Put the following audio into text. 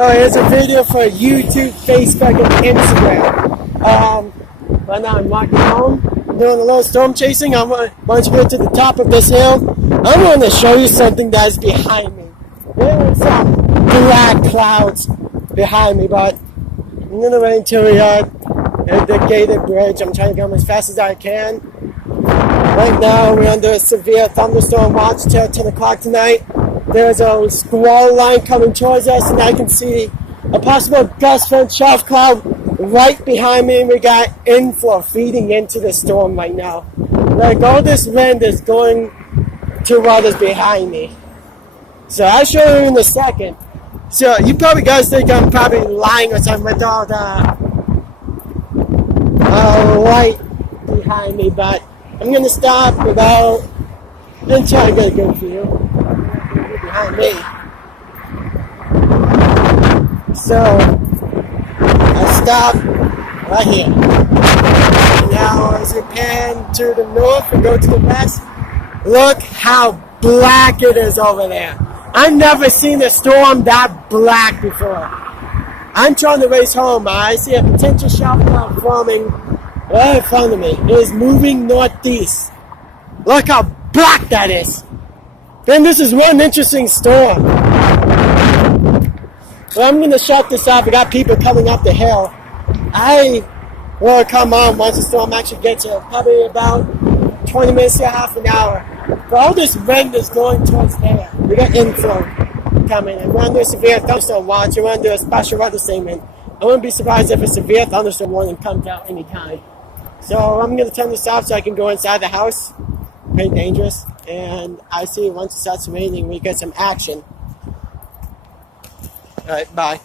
Oh, here's a video for YouTube, Facebook, and Instagram. Right now I'm walking home, doing a little storm chasing. I want to go to the top of this hill. I'm going to show you something that's behind me. There are some black clouds behind me, but I'm going to run into the gated bridge. I'm trying to come as fast as I can. Right now we're under a severe thunderstorm watch till 10 o'clock tonight. There's a squall line coming towards us, and I can see a possible gust front shower cloud right behind me. We got inflow feeding into the storm right now. Like all this wind is going to what is behind me. So I'll show you in a second. So you probably guys think I'm probably lying or something with all the light behind me, but I'm gonna stop without and try to get a good view behind me. So I stop right here. Now as we pan to the north and go to the west, look how black it is over there. I've never seen a storm that black before. I'm trying to race home. I see a potential shower cloud forming right in front of me. It is moving northeast. Look how black that is. Then this is one interesting storm. So I'm going to shut this off. We got people coming up the hill. I will come on once the storm actually gets here. Probably about 20 minutes to half an hour. But all this wind is going towards there. We got inflow coming. And we're under a severe thunderstorm watch. We're under a special weather statement. I wouldn't be surprised if a severe thunderstorm warning comes out anytime. So I'm going to turn this off so I can go inside the house. Pretty dangerous. And I see once it starts raining, we get some action. Alright, bye.